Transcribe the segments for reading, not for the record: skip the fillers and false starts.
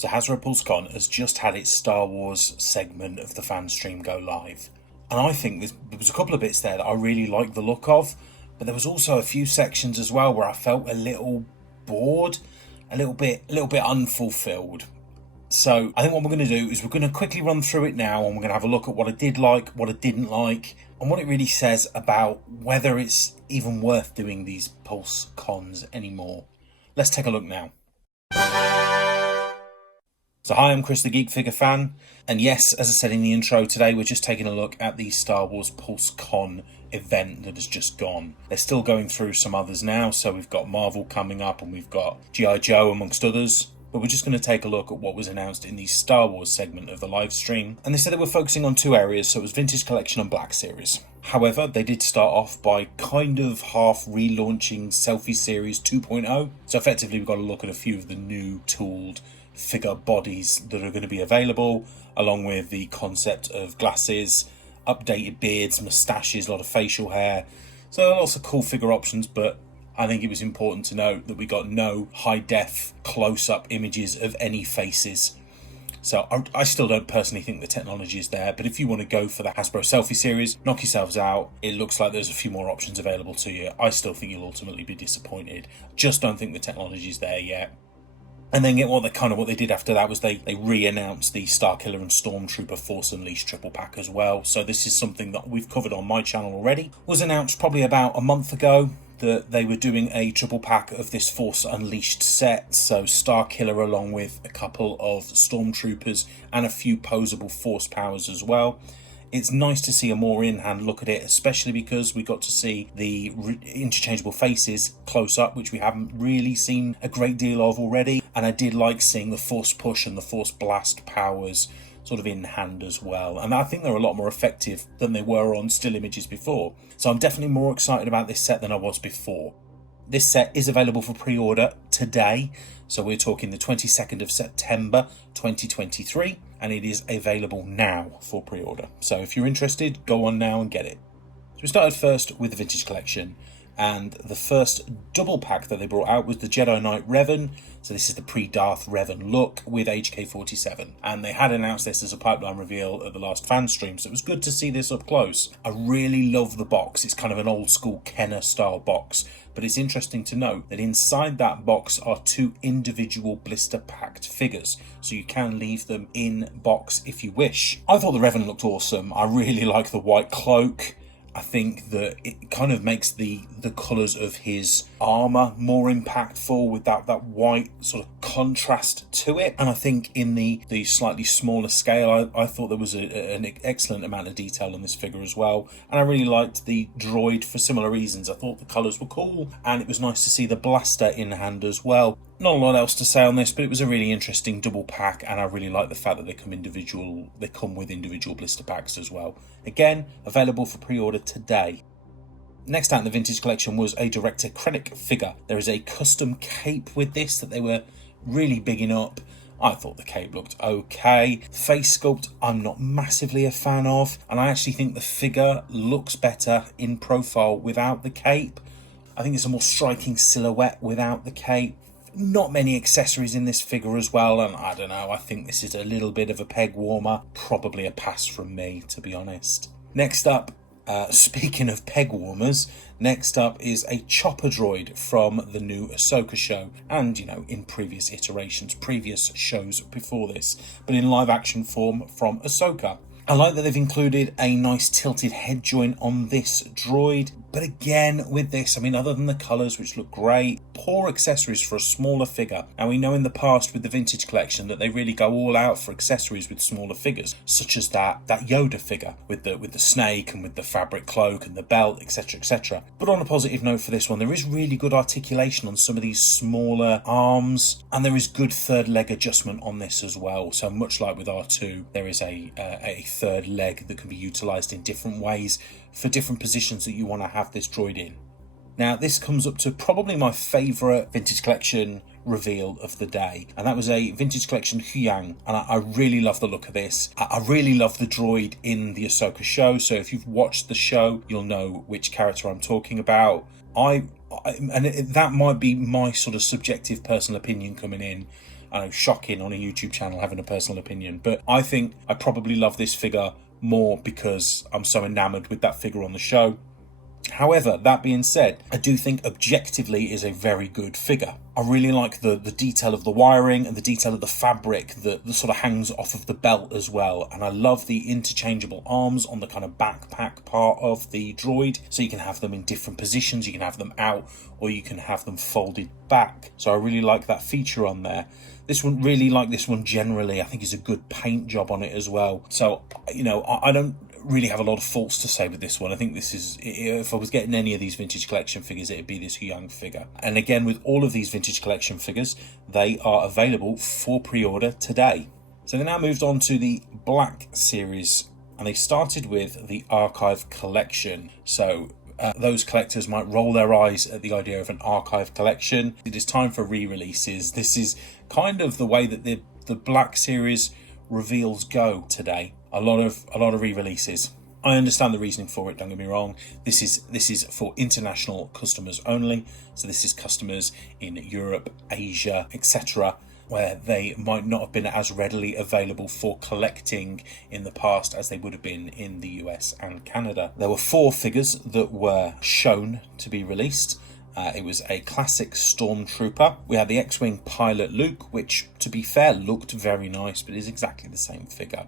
So Hasbro PulseCon has just had its Star Wars segment of the fan stream go live. And I think there was a couple of bits there that I really liked the look of, but there was also a few sections as well where I felt a little bored, a little bit unfulfilled. So I think what we're going to do is we're going to quickly run through it now, and we're going to have a look at what I did like, what I didn't like, and what it really says about whether it's even worth doing these Pulse Cons anymore. Let's take a look now. So hi, I'm Chris the Geek Figure Fan, and yes, as I said in the intro, today we're just taking a look at the Star Wars PulseCon event that has just gone. They're still going through some others now, so we've got Marvel coming up and we've got G.I. Joe amongst others. But we're just going to take a look at what was announced in the Star Wars segment of the live stream. And they said they were focusing on two areas, so it was Vintage Collection and Black Series. However, they did start off by kind of half relaunching Selfie Series 2.0. So effectively we've got to look at a few of the new tooled figure bodies that are going to be available, along with the concept of glasses, updated beards, moustaches, a lot of facial hair. So lots of cool figure options, but I think it was important to note that we got no high-def close-up images of any faces. So I still don't personally think the technology is there, but if you want to go for the Hasbro Selfie Series, knock yourselves out. It looks like there's a few more options available to you. I still think you'll ultimately be disappointed. Just don't think the technology is there yet. And then what they did after that was they re-announced the Starkiller and Stormtrooper Force Unleashed triple pack as well. So this is something that we've covered on my channel already. It was announced probably about a month ago that they were doing a triple pack of this Force Unleashed set. So Starkiller along with a couple of Stormtroopers and a few posable Force powers as well. It's nice to see a more in-hand look at it, especially because we got to see the interchangeable faces close up, which we haven't really seen a great deal of already. And I did like seeing the Force Push and the Force Blast powers sort of in hand as well. And I think they're a lot more effective than they were on still images before. So I'm definitely more excited about this set than I was before. This set is available for pre-order today. So we're talking the 22nd of September 2023. And it is available now for pre-order. So if you're interested, go on now and get it. So we started first with the Vintage Collection. And the first double pack that they brought out was the Jedi Knight Revan. So this is the pre-Darth Revan look with HK-47. And they had announced this as a pipeline reveal at the last fan stream, so it was good to see this up close. I really love the box. It's kind of an old school Kenner style box. But it's interesting to note that inside that box are two individual blister packed figures. So you can leave them in box if you wish. I thought the Revan looked awesome. I really like the white cloak. I think that it kind of makes the colours of his armour more impactful with that white sort of contrast to it. And I think in the slightly smaller scale, I thought there was an excellent amount of detail on this figure as well. And I really liked the droid for similar reasons. I thought the colours were cool, and it was nice to see the blaster in hand as well. Not a lot else to say on this, but it was a really interesting double pack, and I really like the fact that they come with individual blister packs as well. Again, available for pre-order today. Next out in the Vintage Collection was a Director Krennic figure. There is a custom cape with this that they were really bigging up. I thought the cape looked okay. Face sculpt, I'm not massively a fan of, and I actually think the figure looks better in profile without the cape. I think it's a more striking silhouette without the cape. Not many accessories in this figure as well, and I don't know, I think this is a little bit of a peg warmer. Probably a pass from me, to be honest. Next up, speaking of peg warmers, next up is a chopper droid from the new Ahsoka show, and in previous iterations, previous shows before this, but in live action form from Ahsoka. I like that they've included a nice tilted head joint on this droid, but again with this, other than the colours which look great, poor accessories for a smaller figure. Now we know in the past with the Vintage Collection that they really go all out for accessories with smaller figures, such as that Yoda figure with the snake and with the fabric cloak and the belt, etc, etc. But on a positive note for this one, there is really good articulation on some of these smaller arms, and there is good third leg adjustment on this as well. So much like with R2, there is a third leg that can be utilised in different ways for different positions that you want to have this droid in. Now this comes up to probably my favourite Vintage Collection reveal of the day, and that was a Vintage Collection Huyang, and I really love the look of this. I really love the droid in the Ahsoka show, so if you've watched the show you'll know which character I'm talking about. That might be my sort of subjective personal opinion coming in, I know, shocking on a YouTube channel having a personal opinion, but I think I probably love this figure more because I'm so enamored with that figure on the show. However, that being said, I do think objectively is a very good figure. I really like the detail of the wiring and the detail of the fabric that sort of hangs off of the belt as well. And I love the interchangeable arms on the kind of backpack part of the droid. So you can have them in different positions, you can have them out, or you can have them folded back. So I really like that feature on there. This one, really like this one generally. I think it's a good paint job on it as well. So, you know, I don't really have a lot of faults to say with this one. I think this is, if I was getting any of these vintage collection figures, it'd be this young figure. And again, with all of these vintage collection figures, they are available for pre-order today. So they now moved on to the Black series, and they started with the Archive collection. So those collectors might roll their eyes at the idea of an archive collection. It is time for re-releases. This is kind of the way that the Black series reveals go today. A lot of re-releases. I understand the reasoning for it, don't get me wrong. This is for international customers only. So this is customers in Europe, Asia, etc., where they might not have been as readily available for collecting in the past as they would have been in the US and Canada. There were 4 figures that were shown to be released. It was a classic Stormtrooper. We had the X-Wing pilot Luke, which, to be fair, looked very nice, but is exactly the same figure.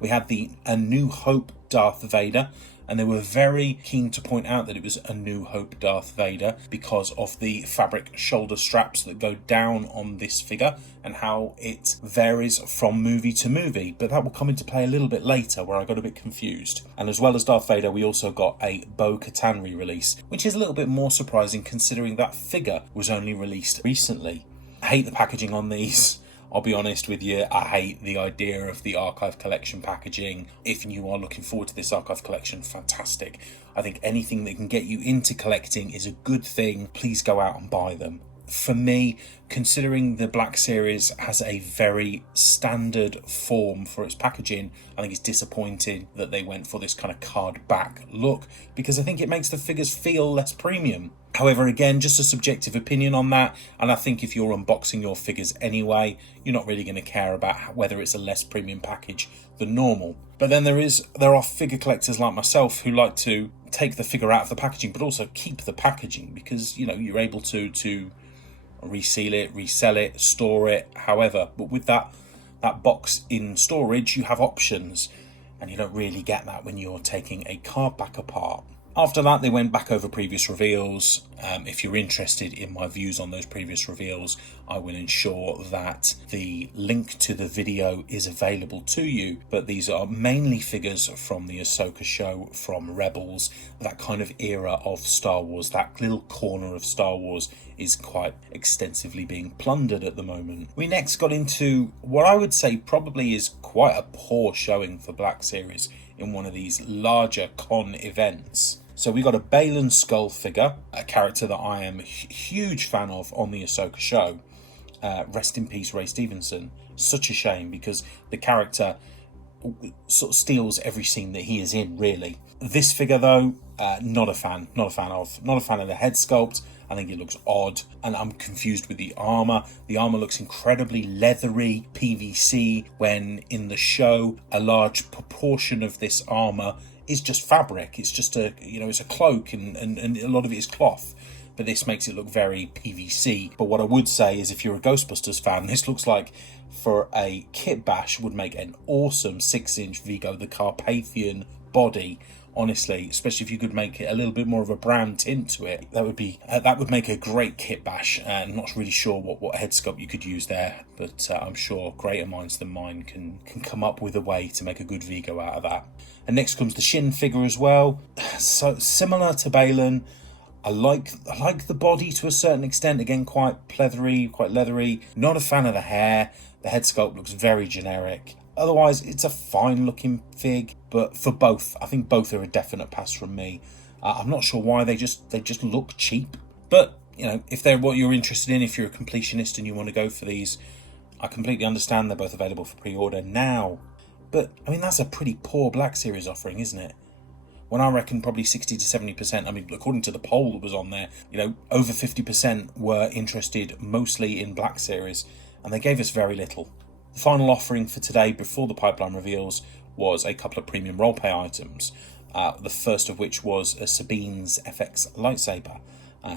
We had the A New Hope Darth Vader, and they were very keen to point out that it was A New Hope Darth Vader because of the fabric shoulder straps that go down on this figure and how it varies from movie to movie. But that will come into play a little bit later, where I got a bit confused. And as well as Darth Vader, we also got a Bo-Katan re-release, which is a little bit more surprising considering that figure was only released recently. I hate the packaging on these. I'll be honest with you, I hate the idea of the Archive collection packaging. If you are looking forward to this Archive collection, fantastic. I think anything that can get you into collecting is a good thing. Please go out and buy them. For me, considering the Black series has a very standard form for its packaging, I think it's disappointing that they went for this kind of card back look, because I think it makes the figures feel less premium. However, again, just a subjective opinion on that, and I think if you're unboxing your figures anyway, you're not really going to care about whether it's a less premium package than normal. But then there are figure collectors like myself who like to take the figure out of the packaging, but also keep the packaging, because, you know, you're able to reseal it, resell it, store it, however. But with that box in storage, you have options, and you don't really get that when you're taking a card back apart. After that, they went back over previous reveals. If you're interested in my views on those previous reveals, I will ensure that the link to the video is available to you. But these are mainly figures from the Ahsoka show, from Rebels, that kind of era of Star Wars. That little corner of Star Wars is quite extensively being plundered at the moment. We next got into what I would say probably is quite a poor showing for Black Series in one of these larger con events. So we got a Baylan Skull figure, a character that I am a huge fan of on the Ahsoka show. Rest in peace, Ray Stevenson. Such a shame, because the character sort of steals every scene that he is in, really. This figure, though, not a fan of the head sculpt. I think it looks odd, and I'm confused with the armor. The armor looks incredibly leathery, PVC, when in the show, a large proportion of this armor is just fabric. It's just it's a cloak, and a lot of it is cloth. But this makes it look very PVC. But what I would say is, if you're a Ghostbusters fan, this looks like, for a kit bash, would make an awesome 6-inch Vigo the Carpathian body. Honestly, especially if you could make it a little bit more of a brown tint to it, that would make a great kit bash. I'm not really sure what head sculpt you could use there, but I'm sure greater minds than mine can come up with a way to make a good Vigo out of that. And next comes the Shin figure as well. So similar to Baylan, I like the body to a certain extent. Again, quite pleathery, quite leathery. Not a fan of the hair. The head sculpt looks very generic. Otherwise, it's a fine looking fig, but for both, I think both are a definite pass from me. I'm not sure why they just look cheap, but you know, if they're what you're interested in, if you're a completionist and you want to go for these, I completely understand. They're both available for pre-order now. But I mean, that's a pretty poor Black Series offering, isn't it? When I reckon probably 60 to 70%, I mean, according to the poll that was on there, you know, over 50% were interested mostly in Black Series. and they gave us very little. The final offering for today before the pipeline reveals was a couple of premium roleplay items, the first of which was a Sabine's FX lightsaber.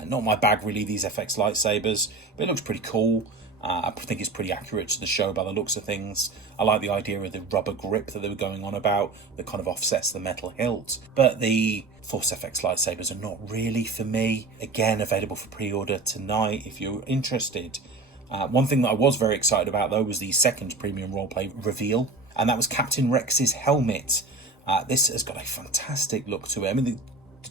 Not my bag really, these FX lightsabers, but it looks pretty cool. I think it's pretty accurate to the show by the looks of things. I like the idea of the rubber grip that they were going on about that kind of offsets the metal hilt. But the Force FX lightsabers are not really for me. Again, available for pre-order tonight if you're interested. One thing that I was very excited about though was the second premium roleplay reveal, and that was Captain Rex's helmet. This has got a fantastic look to it. I mean, the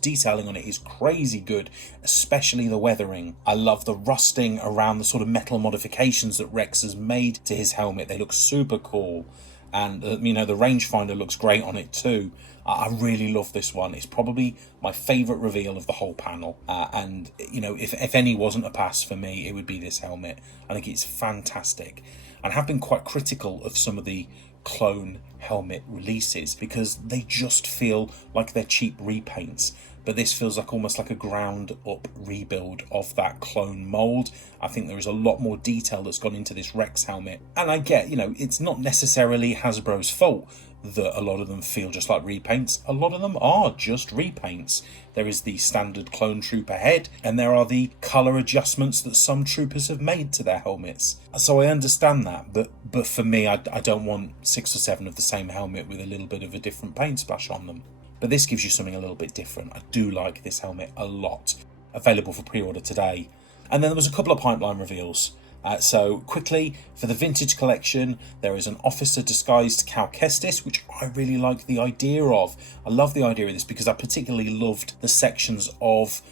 detailing on it is crazy good, especially the weathering. I love the rusting around the sort of metal modifications that Rex has made to his helmet. They look super cool, and the rangefinder looks great on it too. I really love this one. It's probably my favourite reveal of the whole panel, and if any wasn't a pass for me, it would be this helmet. I think it's fantastic, and have been quite critical of some of the clone helmet releases because they just feel like they're cheap repaints, but this feels like almost like a ground up rebuild of that clone mold. I think there is a lot more detail that's gone into this Rex helmet, and I get, it's not necessarily Hasbro's fault that a lot of them feel just like repaints. A lot of them are just repaints. There is the standard clone trooper head, and there are the colour adjustments that some troopers have made to their helmets. So I understand that, but for me, I don't want 6 or 7 of the same helmet with a little bit of a different paint splash on them. But this gives you something a little bit different. I do like this helmet a lot. Available for pre-order today. And then there was a couple of pipeline reveals. So quickly, for the vintage collection, there is an officer disguised Cal Kestis, which I really like the idea of. I love the idea of this because I particularly loved the sections of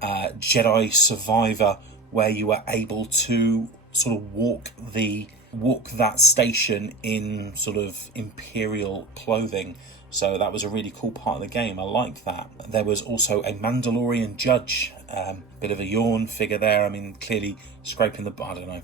Jedi Survivor where you were able to sort of walk that station in sort of Imperial clothing. So that was a really cool part of the game. I like that. There was also a Mandalorian judge. Bit of a yawn figure there. I mean, clearly scraping the... I don't know.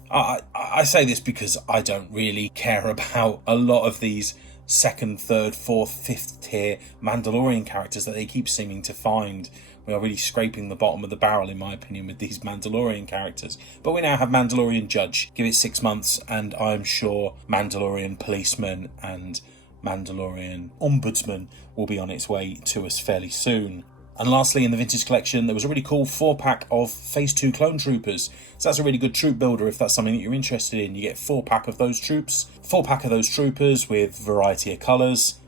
I say this because I don't really care about a lot of these 2nd, 3rd, 4th, 5th tier Mandalorian characters that they keep seeming to find. We are really scraping the bottom of the barrel, in my opinion, with these Mandalorian characters. But we now have Mandalorian Judge. Give it 6 months, and I'm sure Mandalorian Policeman and Mandalorian Ombudsman will be on its way to us fairly soon. And lastly, in the vintage collection, there was a really cool 4-pack of Phase 2 clone troopers. So that's a really good troop builder if that's something that you're interested in. You get 4-pack of those troops, 4-pack of those troopers with variety of colours.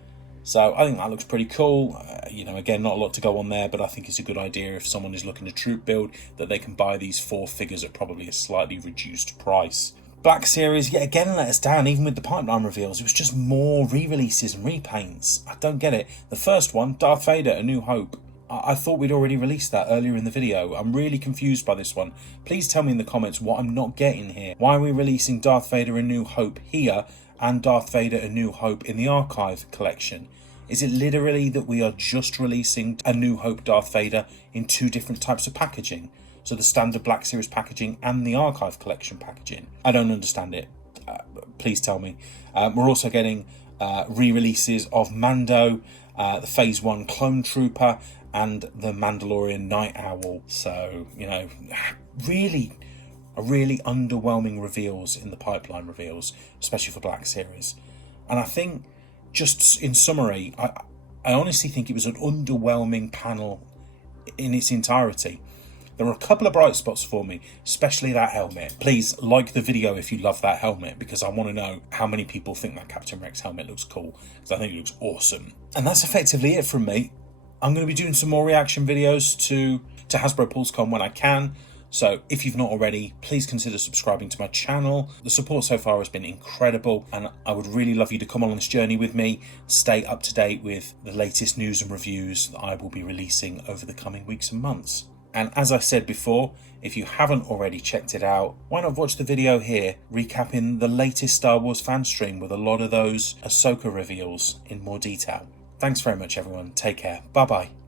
So I think that looks pretty cool. Again, not a lot to go on there, but I think it's a good idea if someone is looking to troop build that they can buy these 4 figures at probably a slightly reduced price. Black Series, yet again, let us down, even with the pipeline reveals. It was just more re-releases and repaints. I don't get it. The first one, Darth Vader, A New Hope. I thought we'd already released that earlier in the video. I'm really confused by this one. Please tell me in the comments what I'm not getting here. Why are we releasing Darth Vader A New Hope here and Darth Vader A New Hope in the archive collection? Is it literally that we are just releasing A New Hope Darth Vader in 2 different types of packaging? So the standard Black Series packaging and the archive collection packaging? I don't understand it. Please tell me. We're also getting re-releases of Mando, the Phase 1 Clone Trooper, and the Mandalorian Night Owl. So, really underwhelming reveals in the pipeline reveals, especially for Black Series. And I think, just in summary, I honestly think it was an underwhelming panel in its entirety. There were a couple of bright spots for me, especially that helmet. Please like the video if you love that helmet, because I want to know how many people think that Captain Rex helmet looks cool, because I think it looks awesome. And that's effectively it from me. I'm going to be doing some more reaction videos to Hasbro PulseCon when I can. So if you've not already, please consider subscribing to my channel. The support so far has been incredible, and I would really love you to come on this journey with me, stay up to date with the latest news and reviews that I will be releasing over the coming weeks and months. And as I said before, if you haven't already checked it out, why not watch the video here recapping the latest Star Wars fan stream with a lot of those Ahsoka reveals in more detail. Thanks very much everyone, take care, bye bye.